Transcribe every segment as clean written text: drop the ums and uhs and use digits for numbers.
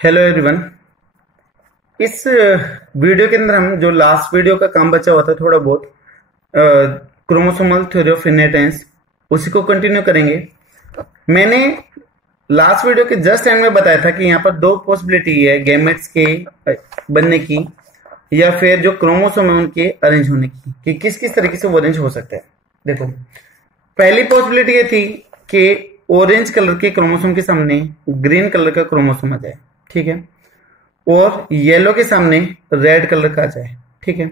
Hello everyone. इस video के अंदर हम जो लास्ट वीडियो का काम बचा हुआ था थोड़ा बहुत क्रोमोसोमल थ्योरी ऑफ इनहेरिटेंस उसी को कंटिन्यू करेंगे। मैंने लास्ट वीडियो के जस्ट एंड में बताया था कि यहाँ पर दो पॉसिबिलिटी है गैमेट्स के बनने की या फिर जो क्रोमोसोम है उनके अरेंज होने की कि किस किस तरीके से वो अरेंज हो सकता है। देखो, पहली पॉसिबिलिटी ये थी कि ऑरेंज कलर के क्रोमोसोम के सामने ग्रीन कलर का क्रोमोसोम आ जाए, ठीक है, और येलो के सामने रेड कलर का आ जाए, ठीक है।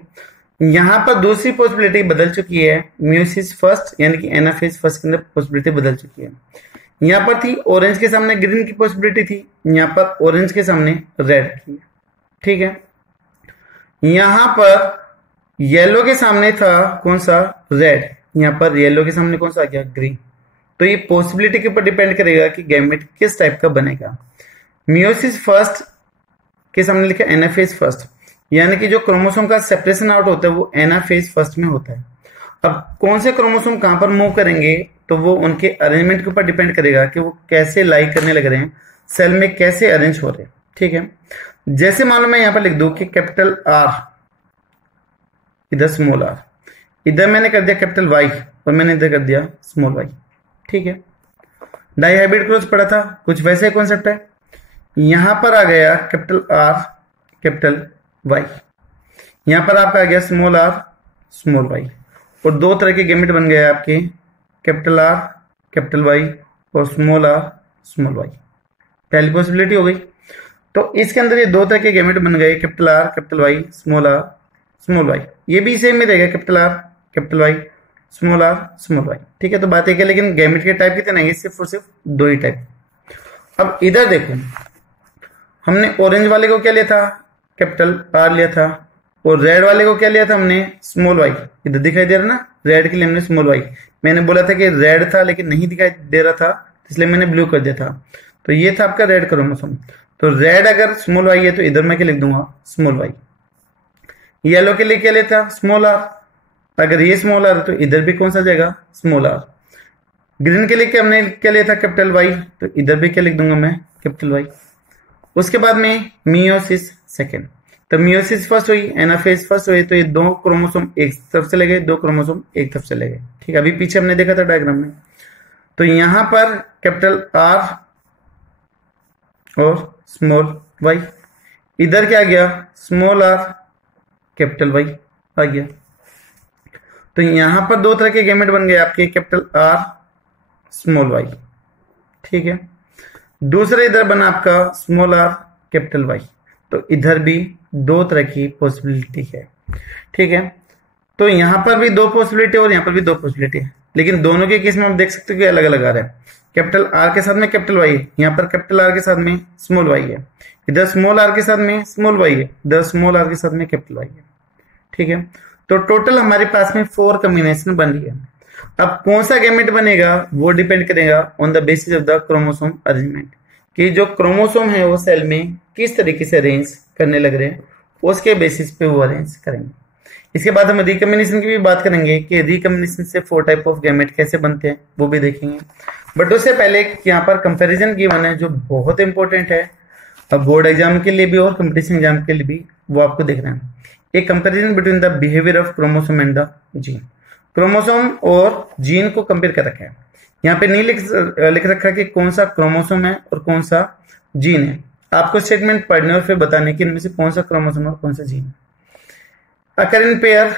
यहां पर दूसरी पॉसिबिलिटी बदल चुकी है, म्यूसिस फर्स्ट यानी कि एनाफेज फर्स्ट के अंदर पॉसिबिलिटी बदल चुकी है। यहां पर थी ऑरेंज के सामने ग्रीन की पॉसिबिलिटी थी, यहां पर ऑरेंज के सामने रेड की, ठीक है। यहां पर येलो के सामने था कौन सा, रेड, यहां पर येलो के सामने कौन सा आ गया, ग्रीन। तो ये पॉसिबिलिटी के ऊपर डिपेंड करेगा कि गैमेट किस टाइप का बनेगा। म्यूसिस फर्स्ट के सामने लिखा एनाफेज फर्स्ट, यानी कि जो क्रोमोसोम का सेपरेशन आउट होता है वो एनाफेज फर्स्ट में होता है। अब कौन से क्रोमोसोम कहां पर मूव करेंगे तो वो उनके अरेंजमेंट के ऊपर डिपेंड करेगा कि वो कैसे लाई करने लग रहे हैं, सेल में कैसे अरेंज हो रहे हैं, ठीक है। जैसे मान लो मैं यहां पर लिख दूं कि कैपिटल आर, इधर स्मॉल आर, इधर मैंने कर दिया कैपिटल वाई और मैंने इधर कर दिया स्मॉल वाई, ठीक है। डाई हाइब्रिड क्रॉस पढ़ा था, कुछ वैसे कॉन्सेप्ट है। यहां पर आ गया कैपिटल आर कैपिटल वाई, यहां पर आपका आ गया स्मॉल आर स्मॉल वाई, और दो तरह के गैमेट बन गए आपके, कैपिटल आर कैपिटल वाई और स्मॉल आर स्मॉल वाई। पहली पॉसिबिलिटी हो गई। तो इसके अंदर ये दो तरह के गैमेट बन गए, capital R capital Y small R small Y. ये भी सेम में रहेगा, capital R capital Y small R small Y, ठीक है। तो बात एक है, लेकिन गैमेट के टाइप कितने नहीं, सिर्फ और सिर्फ दो ही टाइप। अब इधर देखो, हमने ऑरेंज वाले को क्या लिया था, कैपिटल आर लिया था, और रेड वाले को क्या लिया था हमने, स्मॉल वाई। इधर दिखाई दे रहा ना, रेड के लिए हमने स्मॉल वाई। मैंने बोला था कि रेड था लेकिन नहीं दिखाई दे रहा था, इसलिए मैंने ब्लू कर दिया था। तो ये था आपका रेड क्रोमोसोम। तो रेड अगर स्मॉल वाई है तो इधर मैं क्या लिख दूंगा, स्मॉल वाई। येलो के लिए क्या लिया था, स्मॉल आर, अगर ये स्मॉल आर तो इधर भी कौन सा जाएगा, स्मॉल आर। ग्रीन के लिए क्या हमने क्या लिया था, कैपिटल वाई, तो इधर भी क्या लिख दूंगा मैं, कैपिटल वाई। उसके बाद में मियोसिस सेकेंड, तो मियोसिस फर्स्ट हुई, एनाफेज फर्स्ट हुई, तो ये दो क्रोमोसोम एक तरफ से लगे, दो क्रोमोसोम एक तरफ से लगे, ठीक है। अभी पीछे हमने देखा था डायग्राम में। तो यहां पर कैपिटल आर और स्मॉल वाई, इधर क्या आ गया, स्मॉल आर कैपिटल वाई आ गया। तो यहां पर दो तरह के गैमेट बन गए आपके, कैपिटल आर स्मॉल वाई, ठीक है। दूसरा इधर बना आपका स्मॉल आर कैपिटल वाई, तो इधर भी दो तरह की पॉसिबिलिटी है, ठीक है। तो यहां पर भी दो पॉसिबिलिटी और यहां पर भी दो पॉसिबिलिटी है, लेकिन दोनों के केस में आप देख सकते हो कि अलग अलग आ रहा है। कैपिटल आर के साथ में कैपिटल वाई है, यहाँ पर कैपिटल आर के साथ में स्मॉल वाई है, इधर स्मॉल आर के साथ में स्मॉल वाई है, इधर स्मॉल आर के साथ में कैपिटल वाई है, ठीक है। तो टोटल हमारे पास में 4 कॉम्बिनेशन बन रही है। अब कौन सा गैमेट बनेगा वो डिपेंड करेगा on the basis of the chromosome arrangement, कि जो क्रोमोसोम है वो सेल में किस तरीके से अरेंज करने लग रहे हैं, उसके बेसिस पे वो अरेंज करेंगे। इसके बाद हम रिकॉम्बिनेशन की भी बात करेंगे कि रिकॉम्बिनेशन से 4 टाइप ऑफ गैमेट कैसे बनते हैं वो भी देखेंगे। बट उससे पहले यहाँ पर कंपैरिजन गिवन है जो बहुत इंपॉर्टेंट है, अब बोर्ड एग्जाम के लिए भी और कंपटीशन एग्जाम के लिए भी, वो आपको देखना है। एक comparison between the behaviour of chromosome and the gene. Chromosome और जीन को कंपेयर कर रखा है, यहाँ पे नहीं लिख रखा कि कौन सा क्रोमोसोम है और कौन सा जीन है। आपको स्टेटमेंट पढ़ने और फिर बताने की इनमें से कौन सा क्रोमोसोम और कौन सा जीन है। अकरिंग पेयर,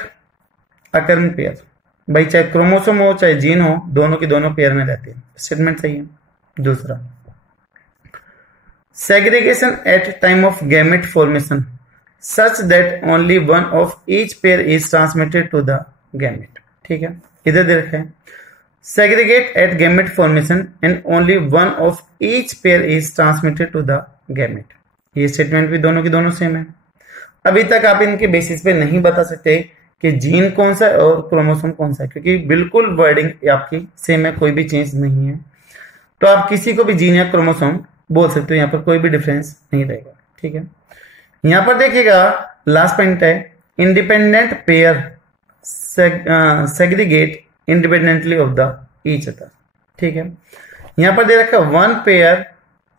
अकरिंग पेयर, भाई चाहे क्रोमोसोम हो चाहे जीन हो, दोनों की दोनों पेयर में रहते हैं, स्टेटमेंट सही है। दूसरा, segregation at time of gamete formation such that only one of each pair is transmitted to the gamete, ठीक है। इधर दे रखा है segregate at gamete formation and only one of each pair is transmitted to the gamete। ये statement भी दोनों की दोनों सेम है। अभी तक आप इनके बेसिस पे नहीं बता सकते कि जीन कौन सा है और क्रोमोसोम कौन सा है, क्योंकि बिल्कुल वर्डिंग आपकी सेम है, कोई भी चेंज नहीं है। तो आप किसी को भी जीन या क्रोमोसोम बोल सकते हो, यहाँ पर कोई भी डिफरेंस नहीं रहेगा, ठीक है। यहाँ पर देखिएगा लास्ट पॉइंट है, independent pair segregate independently of the each other, ठीक है। यहां पर दे रखा one pair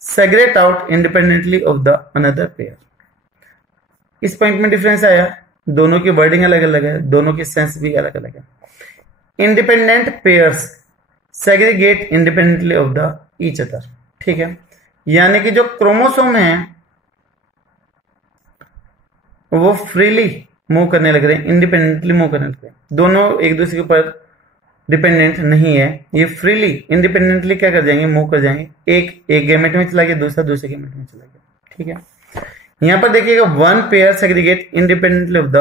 segregate out independently of the another pair. इस पॉइंट में डिफरेंस आया, दोनों की वर्डिंग अलग अलग है, दोनों की सेंस भी अलग अलग है। Independent pairs segregate independently of the each other, ठीक है। यानी कि जो क्रोमोसोम है वो फ्रीली मूव करने लग रहे हैं, इंडिपेंडेंटली मूव करने लग रहे हैं, दोनों एक दूसरे के ऊपर डिपेंडेंट नहीं है, ये फ्रीली इंडिपेंडेंटली क्या कर जाएंगे, मूव कर जाएंगे। एक गैमेट में चला गया, दूसरा दूसरे गैमेट में चला गया, ठीक है। यहां पर देखिएगा one pair segregate independently of the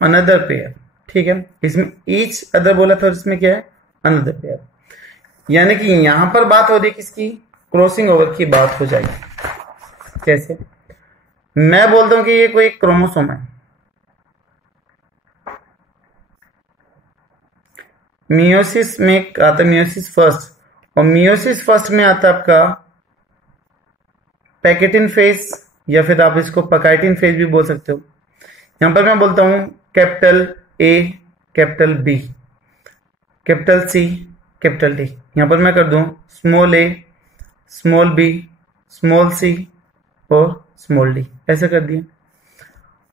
another pair, ठीक है। इसमें ईच अदर बोला था, इसमें क्या है, अनदर पेयर। यानी कि यहां पर बात हो रही है किसकी, क्रॉसिंग ओवर की बात हो जाएगी। कैसे, मैं बोलता हूं कि ये कोई क्रोमोसोम है, मियोसिस में आता है मियोसिस फर्स्ट, और मियोसिस फर्स्ट में आता है आपका पैकेटिन फेज, या फिर आप इसको पकाइटिन फेज भी बोल सकते हो। यहां पर मैं बोलता हूं capital A, capital B, capital C, capital D. यहां पर मैं कर दूं small A, small B, small C और स्मॉल डी, ऐसे कर दिए।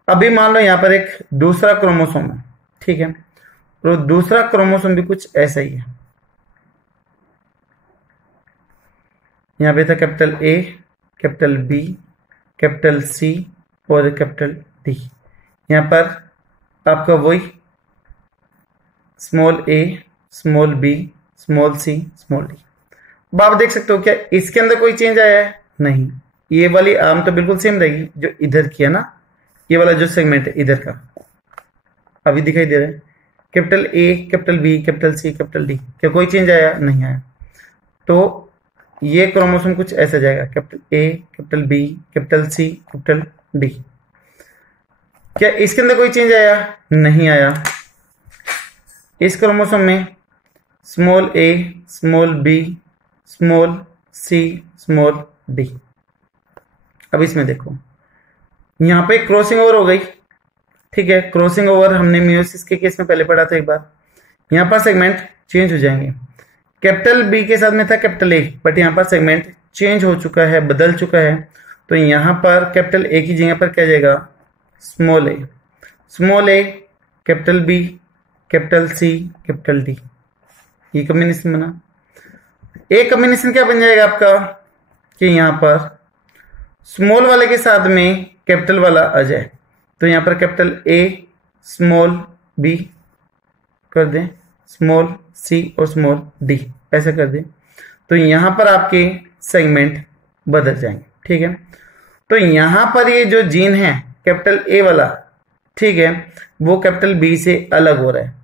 अभी मान लो यहां पर एक दूसरा क्रोमोसोम है, ठीक है, तो दूसरा क्रोमोसोम भी कुछ ऐसा ही है। यहां पे था capital A, capital B, capital C और कैपिटल डी। यहां पर आपका वही small A, small B, small C, small D. अब आप देख सकते हो क्या इसके अंदर कोई चेंज आया है, नहीं। ये वाली आर्म तो बिल्कुल सेम रहेगी जो इधर की है ना, ये वाला जो सेगमेंट है इधर का अभी दिखाई दे रहा है, capital A, capital B, capital C, capital D. क्या कोई चेंज आया, नहीं आया। तो ये क्रोमोसोम कुछ ऐसा जाएगा, capital A, capital B, capital C, capital D. क्या इसके अंदर कोई चेंज आया, नहीं आया। इस क्रोमोसोम में small A, small B, small C, small D. अब इसमें देखो यहां पे क्रॉसिंग ओवर हो गई, ठीक है। क्रॉसिंग ओवर हमने मियोसिस के केस में पहले पढ़ा था एक बार। यहां पर सेगमेंट चेंज हो जाएंगे, कैपिटल बी के साथ में था कैपिटल ए, बट यहां पर सेगमेंट चेंज हो चुका है, बदल चुका है। तो यहां पर कैपिटल ए की जगह पर क्या जाएगा, small A, small A, capital B, capital C, capital D. ये कॉम्बिनेशन बना। एक कॉम्बिनेशन क्या बन जाएगा आपका कि यहां पर स्मॉल वाले के साथ में कैपिटल वाला आ जाए। तो यहां पर कैपिटल ए, स्मॉल बी कर दें, स्मॉल सी और स्मॉल डी, ऐसा कर दें। तो यहां पर आपके सेगमेंट बदल जाएंगे, ठीक है। तो यहां पर ये जो जीन है कैपिटल ए वाला, ठीक है, वो कैपिटल बी से अलग हो रहा है,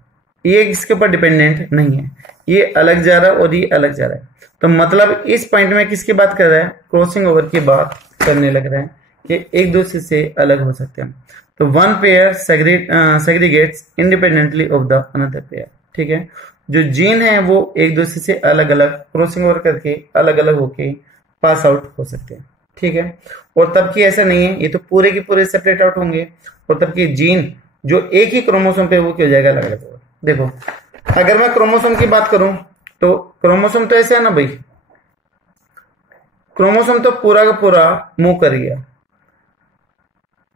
ये इसके ऊपर डिपेंडेंट नहीं है, ये अलग जा रहा है और ये अलग जा रहा है। तो मतलब इस पॉइंट में किसकी बात कर रहा है, क्रॉसिंग ओवर की बात करने लग रहा है कि एक दूसरे से अलग हो सकते हैं। तो one pair segregates independently of the another pair, ठीक है। जो जीन है वो एक दूसरे से अलग अलग क्रॉसिंग ओवर करके अलग अलग होके पास आउट हो सकते हैं, ठीक है। और तब की ऐसा नहीं है, ये तो पूरे के पूरे सेपरेट आउट होंगे, और तब की जीन जो एक ही क्रोमोसोम पे वो क्या हो जाएगा, अलग अलग होगा। देखो अगर मैं क्रोमोसोम की बात करूं तो क्रोमोसोम तो ऐसे है ना भाई, क्रोमोसोम तो पूरा का पूरा मूव कर गया,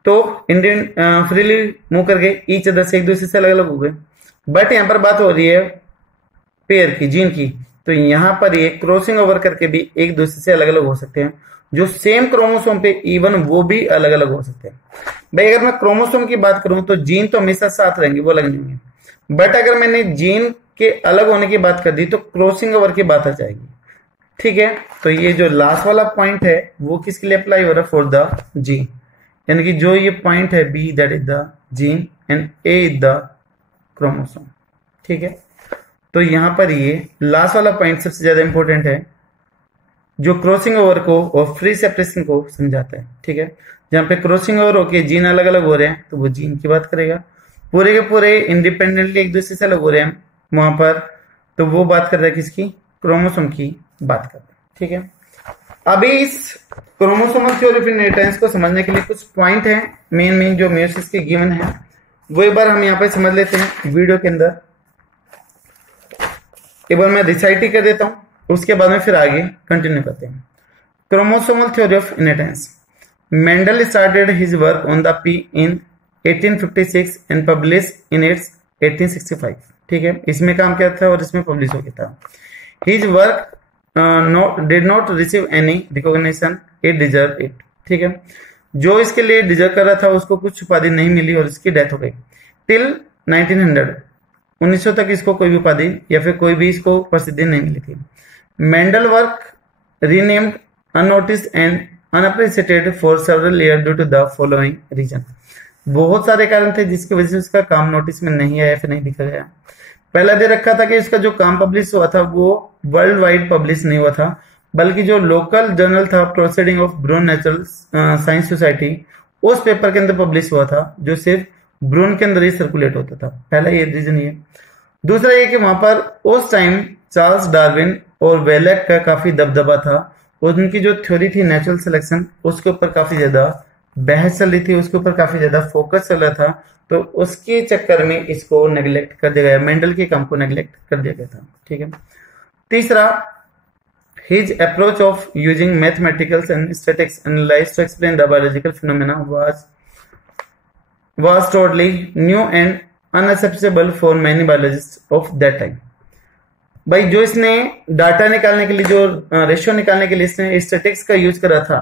तो इंडियन फ्रीली मूव करके ईच अदर से एक दूसरे से अलग अलग हो गए। बट यहां पर बात हो रही है पेयर की, जीन की, तो यहां पर ये क्रॉसिंग ओवर करके भी एक दूसरे से अलग अलग हो सकते हैं। जो सेम क्रोमोसोम पे इवन वो भी अलग अलग हो सकते हैं। भाई अगर मैं क्रोमोसोम की बात करूं तो जीन तो हमेशा साथ रहेंगे, वो अलग नहीं है। बट अगर मैंने जीन के अलग होने की बात कर दी तो क्रॉसिंग ओवर की बात आ जाएगी, ठीक है। तो ये जो लास्ट वाला पॉइंट है वो किसके लिए अप्लाई हो रहा है, फॉर द जीन। यानी कि जो ये पॉइंट है B, that is the gene and A is the chromosome, ठीक है। तो यहां पर ये लास्ट वाला पॉइंट सबसे ज्यादा इंपॉर्टेंट है, जो क्रॉसिंग ओवर को और फ्री सेपरेशन को समझाता है, ठीक है। जहां पे क्रॉसिंग ओवर होके जीन अलग अलग हो रहे हैं तो वो जीन की बात करेगा, पूरे के पूरे इंडिपेंडेंटली एक दूसरे से अलग हो रहे हैं वहां पर, तो वो बात कर रहा है किसकी, क्रोमोसोम की बात कर रहा है, ठीक है। अभी इस क्रोमोसोमल थ्योरी ऑफ इनहेरिटेंस को समझने के लिए कुछ पॉइंट हैं मेन जो मियोसिस के गिवन है, वो एक बार हम यहाँ पे समझ लेते हैं वीडियो के अंदर। एक बार मैं रिसाइट ही कर देता हूं, उसके बाद में फिर आगे कंटिन्यू करते हैं। Chromosomal theory of inheritance. Mendel started his work on the P in 1856 and published in its 1865. ठीक है, इसमें काम किया था और इसमें पब्लिश हो गया था. His work did not receive any recognition. It deserved it. ठीक है, जो इसके लिए डिजर्व कर रहा था उसको कुछ उपाधि नहीं मिली और इसकी डेथ हो गई. टिल 1900 तक इसको कोई भी उपाधि या फिर कोई भी इसको प्रसिद्धि नहीं मिली थी. Mendel work remained unnoticed and unappreciated for several year due to the following reason. बहुत सारे कारण थे जिसकी वजह से उसका काम नोटिस में नहीं आया फिर नहीं दिखा गया. पहला दे रखा था कि इसका जो काम पब्लिश हुआ था वो वर्ल्ड वाइड पब्लिश नहीं हुआ था, बल्कि जो लोकल जर्नल था proceeding of Brunn natural science society, उस पेपर के अंदर पब्लिश हुआ था जो सिर्फ ब्रून के अंदर ही सर्कुलेट होता था. पहला ये रीजन ये. दूसरा ये कि वहां पर उस टाइम चार्ल्स डार्विन और वेलेक का काफी दबदबा था और उनकी जो थ्योरी थी नेचुरल सिलेक्शन उसके ऊपर काफी ज्यादा बहस चल रही थी, उसके ऊपर काफी ज्यादा फोकस चल रहा था, तो उसके चक्कर में इसको नेग्लेक्ट कर दिया गया, मेंडल के काम को नेग्लेक्ट कर दिया गया था. ठीक है. तीसरा, his approach of using mathematics and statistics analysis to explain the biological phenomena was totally new and unacceptable for many biologists of that time. भाई जो इसने डाटा निकालने के लिए, जो रेशियो निकालने के लिए इसने स्टैटिस्टिक्स का यूज करा था,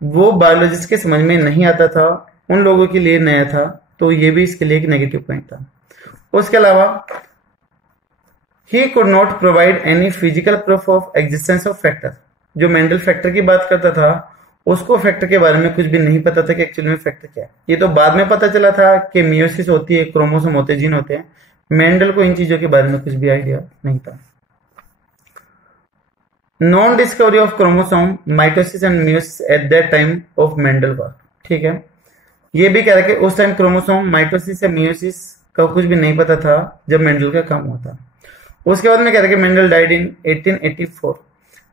वो बायोलॉजिस्ट के समझ में नहीं आता था, उन लोगों के लिए नया था, तो ये भी इसके लिए एक नेगेटिव पॉइंट था. उसके अलावा he could not provide any physical proof of existence of factor. जो मेंडल फैक्टर की बात करता था उसको फैक्टर के बारे में कुछ भी नहीं पता था कि एक्चुअली में फैक्टर क्या है. ये तो बाद में पता चला था कि मियोसिस होती है, क्रोमोसोम होते हैं, जीन होते हैं. मेंडल को इन चीजों के बारे में कुछ भी आइडिया नहीं था. Non discovery of chromosome, mitosis and meiosis at that time of Mendel work. ठीक है, ये भी कह रहा है कि उस टाइम क्रोमोसोम, माइटोसिस या मियोसिस का कुछ भी नहीं पता था जब मेंडल का काम हुआ था. उसके बाद में कह रहा है कि मेंडल डाइड इन 1884.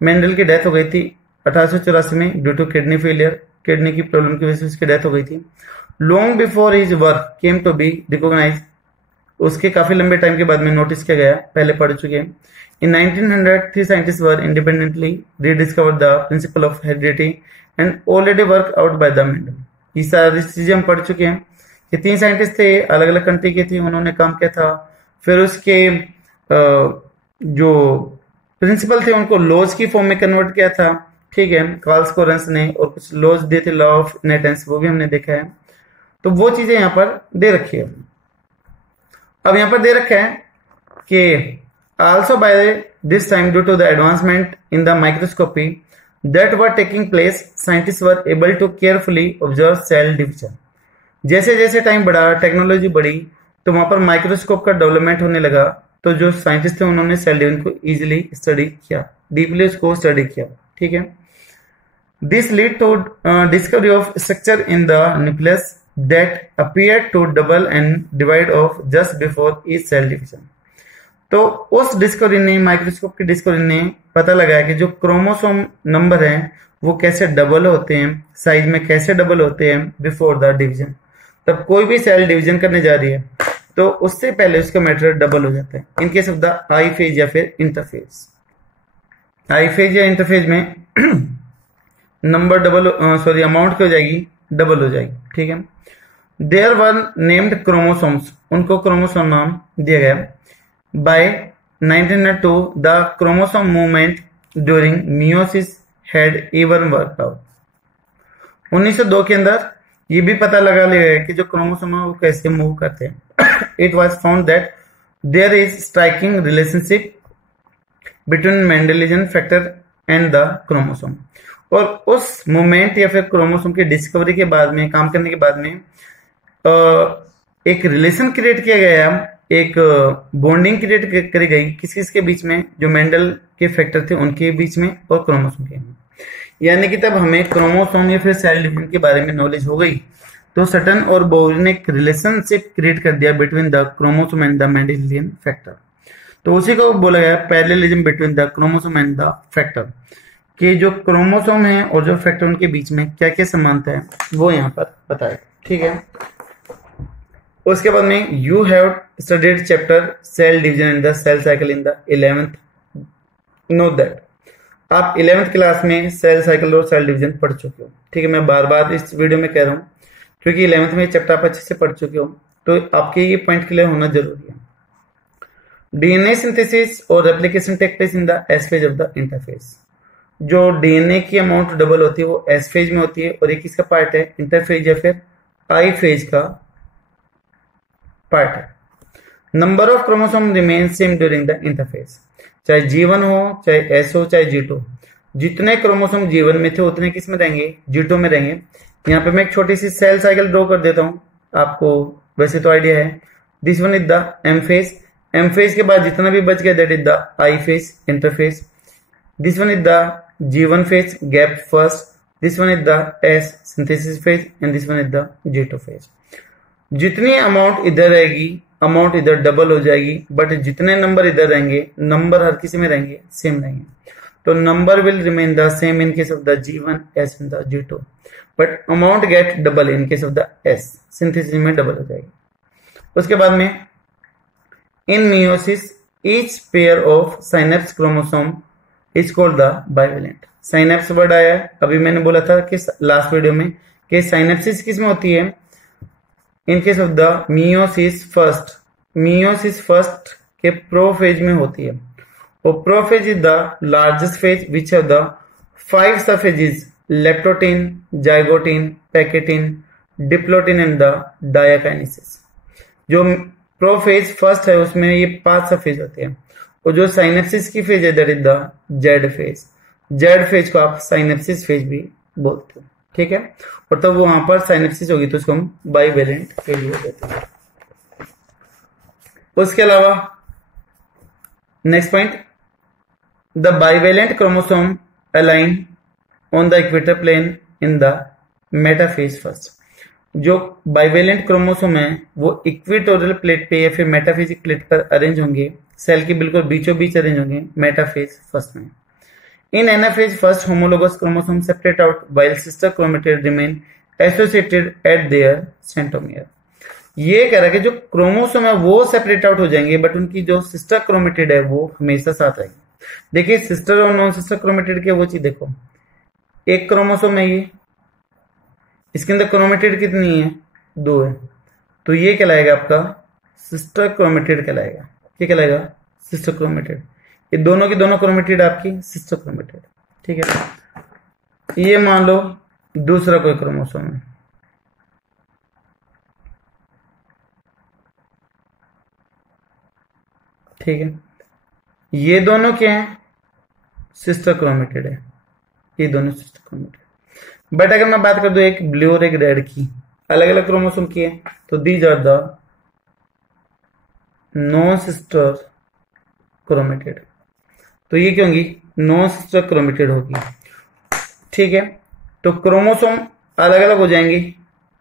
मेंडल की डेथ हो गई थी 1884 में due to kidney failure. Kidney की प्रॉब्लम की वजह से उसकी डेथ हो गई थी. Long before his work came to be recognised. उसके काफी लंबे टाइम के बाद में नोटिस किया गया, पहले पढ़ चुके हैं. इन 1900 3 scientist were independently rediscovered the principle of heredity and already work out by the Mendel. ये सारी चीजें हम पढ़ चुके हैं. ये 3 साइंटिस्ट थे, अलग अलग कंट्री के थे, उन्होंने काम किया था. फिर उसके जो प्रिंसिपल थे उनको लॉज की फॉर्म में कन्वर्ट किया था. ठीक है, कार्ल कोरेंस ने, और कुछ लॉज दिए थे, लॉ ऑफ इनहेरिटेंस, वो भी हमने देखा है. तो वो चीजें यहाँ पर दे रखी है. अब यहाँ पर दे रखा है कि also by this time due to the advancement in the microscopy that were taking place, scientist were able to carefully observe cell division. जैसे जैसे टाइम बढ़ा, टेक्नोलॉजी बढ़ी, तो वहां पर माइक्रोस्कोप का डेवलपमेंट होने लगा. तो जो साइंटिस्ट थे उन्होंने सेल डिवीजन को इजीली स्टडी किया, डीपली उसको स्टडी किया. ठीक है. This lead to discovery of structure in the nucleus that appear to double and divide of just before each cell division. तो उस डिस्कवरी ने, माइक्रोस्कोप की डिस्कवरी ने पता लगाया कि जो क्रोमोसोम नंबर है वो कैसे डबल होते हैं, साइज में कैसे डबल होते हैं बिफोर द डिवीजन. तब कोई भी सेल डिवीजन करने जा रही है तो उससे पहले उसका मैटर डबल हो जाता है. In case of the I phase या फिर इंटरफेज. आई फेज या इंटरफेज में नंबर डबल, सॉरी, अमाउंट क्या हो जाएगी, डबल हो जाएगी. ठीक है. There were named chromosomes. उनको क्रोमोसोम नाम दिया गया. By 1902 the chromosome movement during meiosis had even work out. 1902 के अंदर ये भी पता लगा लिया गया कि जो क्रोमोसोम है वो कैसे मूव करते हैं. It was found that there is striking relationship between Mendelian factor and the chromosome. और उस मूवमेंट या फिर क्रोमोसोम की डिस्कवरी के बाद में, काम करने के बाद में, एक रिलेशन क्रिएट किया गया, एक बॉन्डिंग क्रिएट करी गई किसके बीच में, जो मेंडल के फैक्टर थे उनके बीच में और क्रोमोसोम के. यानी कि तब हमें क्रोमोसोम या फिर सेल डिवीजन के बारे में नॉलेज हो गई. तो सटन और बोहर ने एक रिलेशनशिप क्रिएट कर दिया between the chromosome and the Mendelian factor. तो उसी को बोला गया parallelism between the chromosome and the factor, कि जो क्रोमोसोम है और जो फैक्टर उनके बीच में क्या क्या समानता है वो यहाँ पर बताया. ठीक है. उसके बाद में you have studied chapter cell division and the cell cycle in the 11th. Note that आप 11th क्लास में सेल साइकिल और सेल डिवीजन पढ़ चुके हो, ठीक है। मैं बार बार इस वीडियो में कह रहा हूँ क्योंकि 11th में चैप्टर आप अच्छे से पढ़ चुके हो, तो आपके ये पॉइंट क्लियर होना जरूरी है। डीएनए सिंथेसिस और replication take place in the S phase of the interphase. जो डीएनए की अमाउंट डबल होती है वो एस फेज में होती है, और ये किसका पार्ट है, इंटरफेज या फिर आई फेज का पार्ट है। Number of chromosome remain same during the interphase. चाहे G1 हो, चाहे S हो, चाहे G2, जितने क्रोमोसोम G1 में थे उतने किस में रहेंगे, G2 में रहेंगे। यहाँ पे मैं एक छोटी सी सेल साइकिल ड्रॉ कर देता हूँ, आपको वैसे तो आइडिया है। This one is the M phase, M phase के बाद जितना भी बच गया that is the I phase, interphase. This one is the G1 phase, gap first. This one is the S, synthesis phase, and this one is the G2 phase. जितनी amount इधर रहेगी amount इधर डबल हो जाएगी, but जितने number इधर रहेंगे number हर किसी में रहेंगे सेम रहेंगे। तो number will remain the same in case of the G1, S in the G2, but amount get double in case of the S, synthesis में डबल हो जाएगी। उसके बाद में in meiosis each pair of synapse chromosome is called the bivalent. Synapse word आया है, अभी मैंने बोला था कि लास्ट वीडियो में कि साइनेप्सिस किस में होती है, in case of the meiosis first के प्रोफेज में होती है। और prophase is the largest phase which have the 5 subphases, leptotene, zygotene, pachytene, diplotene and the diakinesis. जो प्रोफेज फर्स्ट है उसमें ये 5 सबफेज होते हैं, और जो साइनेप्सिस की फेज है that is the Z phase. Z phase को आप साइनेप्सिस फेज भी बोलते हो, ठीक है। और तब वहां पर साइनेप्सिस होगी तो उसको हम बाइवेलेंट फेज बोल देते हैं। उसके अलावा next point, the bivalent chromosome align on the equator plane in the metaphase first. जो बाइवेलेंट क्रोमोसोम है वो इक्वेटोरियल प्लेट पे या फिर मेटाफेजिक प्लेट पर अरेंज होंगे, सेल के बिल्कुल बीचों बीच अरेंज होंगे मेटाफेज फर्स्ट में। In anaphase, first homologous chromosome separate out while sister chromatid remain associated at their centromere. ये कह रहा है कि जो क्रोमोसोम है वो सेपरेट आउट हो जाएंगे, बट उनकी जो सिस्टर क्रोमेटिड है वो हमेशा साथ रहेगी। देखिए सिस्टर और नॉन सिस्टर क्रोमेटिड के वो चीज देखो, एक क्रोमोसोम है ये, इसके अंदर क्रोमेटिड कितनी है, 2 है, तो ये कहलाएगा आपका सिस्टर क्रोमेटिड कहलाएगा। ये कहलाएगा सिस्टर क्रोमेटिड। ये दोनों की दोनों क्रोमेटिड आपकी सिस्टर क्रोमेटिड, ठीक है। ये मान लो दूसरा कोई क्रोमोसोम है, ठीक है। ये दोनों क्या हैं, सिस्टर क्रोमेटिड है, ये दोनों सिस्टर क्रोमेटिड। बट अगर मैं बात कर दूं एक ब्लू और एक रेड की, अलग अलग क्रोमोसोम की है, तो these are the non sister chromatid. तो ये क्या होंगी, नॉन सिस्टर क्रोमेटिड होगी, ठीक है। तो क्रोमोसोम अलग अलग हो जाएंगे,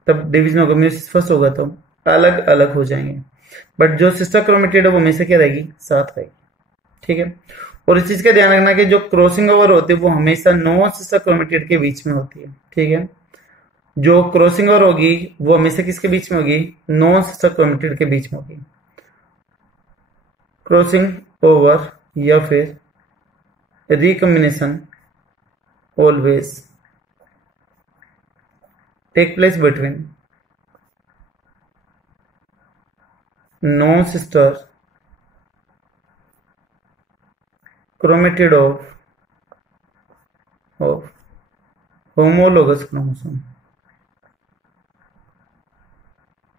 तब डिवीजन होगा, मियोसिस फर्स्ट होगा तो अलग अलग हो जाएंगे, बट जो सिस्टर क्रोमेटिड है वो हमेशा क्या रहेगी, साथ रहेगी, ठीक है। और इस चीज का ध्यान रखना कि जो क्रॉसिंग ओवर होती है वो हमेशा नॉन सिस्टर क्रोमेटिड के बीच में होती है, ठीक है। जो क्रॉसिंग ओवर होगी वो हमेशा किसके बीच में होगी, नॉन सिस्टर क्रोमेटिड के बीच में होगी। क्रॉसिंग ओवर या फिर recombination always take place between non-sister chromatid of homologous chromosome।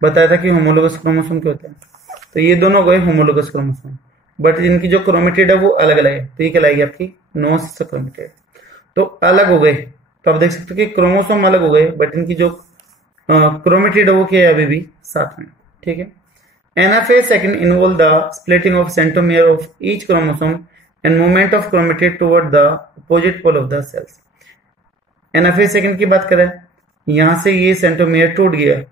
बताया था कि होमोलोगस क्रोमोसोम क्या होता है, तो ये दोनों गए होमोलोगस क्रोमोसोम, बट इनकी जो क्रोमेटिड है वो अलग अलग है, तो ये कहलाएगी आपकी नॉन सिस्टर क्रोमेटिड। तो अलग हो गए, तो आप देख सकते हो कि क्रोमोसोम अलग हो गए, बट इनकी जो क्रोमेटिड है वो क्या है, अभी भी साथ में, ठीक है। Anaphase second involve the splitting of centromere of each chromosome and movement of chromatid toward the opposite pole of the cells. Anaphase second की बात करें, यहां से ये सेंट्रोमियर टूट गया,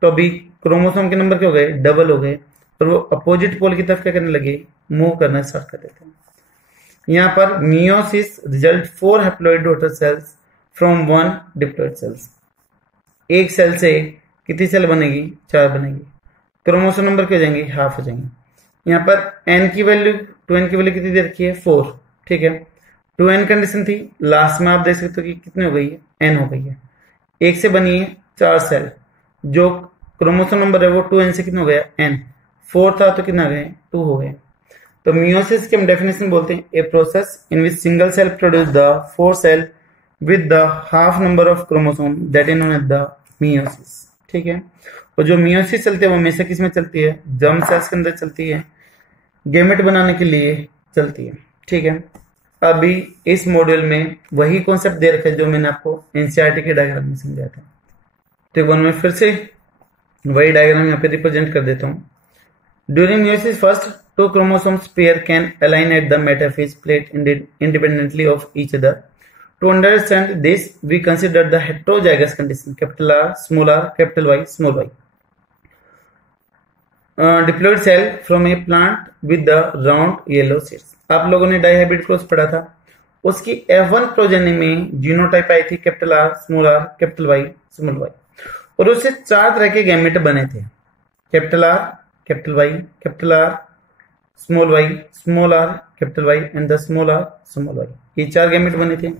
तो अभी क्रोमोसोम के नंबर क्या हो गए, डबल हो गए, और वो अपोजिट पोल की तरफ क्या करने लगे, मूव करना स्टार्ट कर देते हैं। यहाँ पर meiosis result 4 haploid daughter cells from 1 diploid sales. एक सेल से कितनी सेल बनेगी, 4 बनेगी। क्रोमोसोम नंबर क्या हो जाएंगे, हाफ हो जाएंगे। यहाँ पर n की वैल्यू 2n की वैल्यू कितनी दे रखी है, 4, ठीक है, 2n कंडीशन थी, लास्ट में आप देख सकते हो कि कितनी हो गई है, n हो गई है। एक से बनी है 4 सेल, जो क्रोमोसोम नंबर है वो 2n से कितना हो गया, n। 4 था तो कितना गए, 2 हो गए। तो मियोसिस की हम डेफिनेशन बोलते हैं a process in which single cell produce the 4 cell with the half number of chromosome, that is known as the meiosis. ठीक है, और जो मियोसिस चलती है वो हमेशा किस में चलती है, जर्म सेल्स के अंदर चलती है, गेमेट बनाने के लिए चलती है। ठीक है, अभी इस मॉड्यूल में वही कॉन्सेप्ट दे रखा है जो मैंने आपको एनसीईआरटी के डायग्राम में समझाया था। तो मैं फिर से वही डायग्राम यहाँ पे रिप्रेजेंट कर देता हूँ। During meiosis first 2 chromosomes pair can align at the metaphase plate independently of each other. To understand this, we consider the heterozygous condition, capital R, small r, capital Y, small y. Diploid cell from a plant with the round yellow seeds. आप लोगों ने dihybrid cross पढ़ा था, उसकी F1 progeny में genotype आई थी capital R, small r, capital Y, small y, और उससे 4 तरह के गैमेट बने थे, capital R, capital Y, capital R, small y, small r, capital Y and the small r, small y। ये 4 गैमेट बने थे।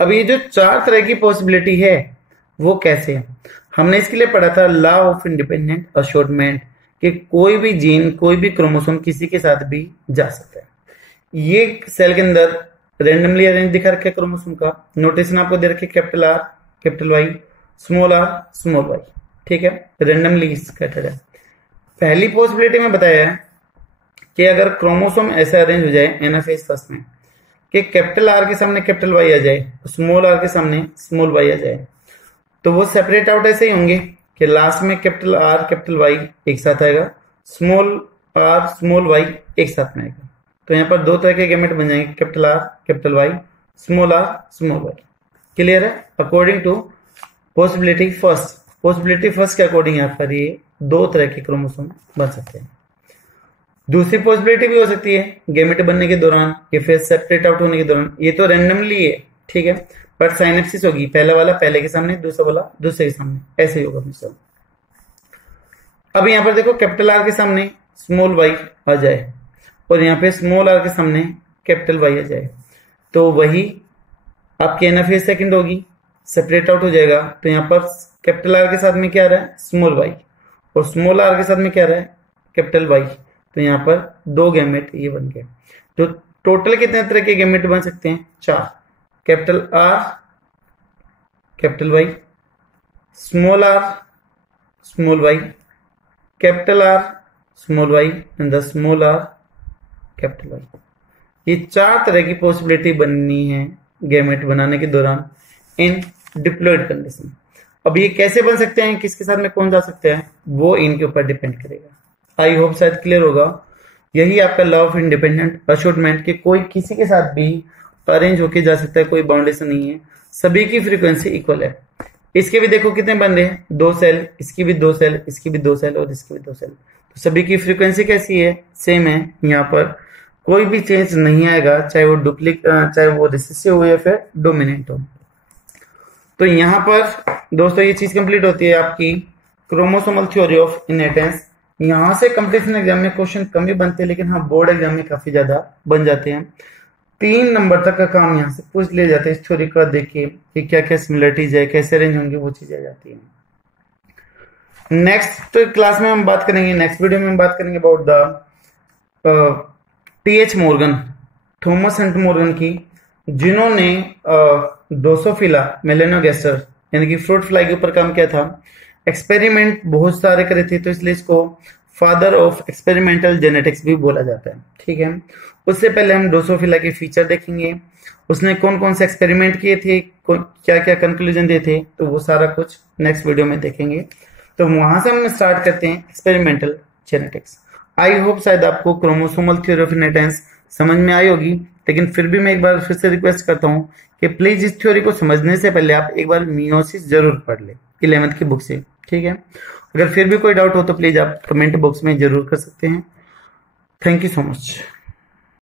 अब ये जो 4 तरह की पॉसिबिलिटी है वो कैसे है, हमने इसके लिए पढ़ा था लॉ ऑफ इंडिपेंडेंट अशोर्टमेंट, कि कोई भी जीन, कोई भी क्रोमोसोम किसी के साथ भी जा सकता है। ये सेल के अंदर रेंडमली अरेंज दिखा रखे क्रोमोसोम का, नोटेशन आपको दे रखे capital R, capital Y, small r, small y। ठीक है, रेंडमली स्कैटर्ड है। पहली पॉसिबिलिटी में बताया है कि अगर क्रोमोसोम ऐसे अरेंज हो जाए एनाफेज फर्स्ट में कि कैपिटल R के सामने कैपिटल Y आ जाए, स्मॉल r के सामने स्मॉल y आ जाए, तो वो सेपरेट आउट ऐसे ही होंगे कि लास्ट में कैपिटल R, कैपिटल Y एक साथ आएगा, स्मॉल r, स्मॉल y एक साथ में आएगा। तो यहाँ पर 2 तरह के गैमेट बन जाएंगे, capital R, capital Y, small r, small y। Clear है? According to possibility first, possibility first के अकॉर्डिंग यहाँ पर ये 2 तरह के क्रोमोसोम बन सकते हैं। दूसरी पॉसिबिलिटी भी हो सकती है गैमेट बनने के दौरान या फिर सेपरेट आउट होने के दौरान, ये तो रैंडमली है, ठीक है, बट साइनेप्सिस होगी, पहला वाला पहले के सामने, दूसरा वाला दूसरे के सामने, ऐसे ही होगा हमेशा। अब यहाँ पर देखो कैपिटल R के सामने स्मॉल y आ जाए और यहाँ पे स्मॉल r के सामने कैपिटल Y आ जाए, तो वही आपकी एनाफेज सेकंड होगी, सेपरेट आउट हो जाएगा। तो यहाँ पर कैपिटल R के साथ में क्या आ रहा है, स्मॉल y, और स्मॉल r के साथ में क्या आ रहा है, कैपिटल Y। तो यहाँ पर 2 गैमेट ये बन गए। तो टोटल कितने तरह के गैमेट बन सकते हैं, 4, capital R, capital Y, small r, small y, capital R, small y and the small r, capital Y। ये 4 तरह की पॉसिबिलिटी बननी है गैमेट बनाने के दौरान इन डिप्लॉयड कंडीशन। अब ये कैसे बन सकते हैं, किसके साथ में कौन जा सकता है, वो इनके ऊपर डिपेंड करेगा। आई होप शायद क्लियर होगा। यही आपका लॉ ऑफ इंडिपेंडेंट अशोर्टमेंट, कि कोई किसी के साथ भी अरेंज होके जा सकता है, कोई बाउंडेशन नहीं है, सभी की फ्रीक्वेंसी इक्वल है। इसके भी देखो कितने बन रहे हैं, 2 सेल, इसकी भी 2 सेल, इसकी भी 2 सेल और इसकी भी 2 सेल, तो सभी की फ्रीक्वेंसी कैसी है, सेम है। यहाँ पर कोई भी चेंज नहीं आएगा, चाहे वो चाहे वो रिसेसिव हो या फिर डोमिनेंट हो। तो यहाँ पर दोस्तों ये चीज कंप्लीट होती है आपकी क्रोमोसोमल थ्योरी ऑफ इनहेरिटेंस। यहाँ से कंपटीशन एग्जाम में क्वेश्चन कम ही बनते हैं, लेकिन हाँ बोर्ड एग्जाम में काफी ज्यादा बन जाते हैं। 3 नंबर तक का काम यहाँ से पूछ लिया जाता है इस थ्योरी का, देखिए कि क्या क्या सिमिलरिटीज है, कैसे अरेंज होंगे, वो चीजें आ जाती है। नेक्स्ट क्लास में हम बात करेंगे, नेक्स्ट वीडियो में हम बात करेंगे about the T.H. Morgan, Thomas Hunt Morgan की, जिन्होंने ड्रोसोफिला मेलेनोगैस्टर यानी कि फ्रूट फ्लाई के ऊपर काम किया था। एक्सपेरिमेंट बहुत सारे करे थे, तो इसलिए इसको फादर ऑफ एक्सपेरिमेंटल जेनेटिक्स भी बोला जाता है। ठीक है, उससे पहले हम ड्रोसोफिला के फीचर देखेंगे, उसने कौन कौन से एक्सपेरिमेंट किए थे, क्या क्या कंक्लूजन दिए थे, तो वो सारा कुछ नेक्स्ट वीडियो में देखेंगे। तो वहां से हम स्टार्ट करते हैं एक्सपेरिमेंटल जेनेटिक्स। आई होप शायद आपको क्रोमोसोमल थ्योरी ऑफ इनहेरिटेंस समझ में आई होगी, लेकिन फिर भी मैं एक बार फिर से रिक्वेस्ट करता हूँ कि प्लीज इस थ्योरी को समझने से पहले आप एक बार मियोसिस जरूर पढ़ ले 11th की बुक से। ठीक है, अगर फिर भी कोई डाउट हो तो प्लीज आप कमेंट बॉक्स में जरूर कर सकते हैं। Thank you so much.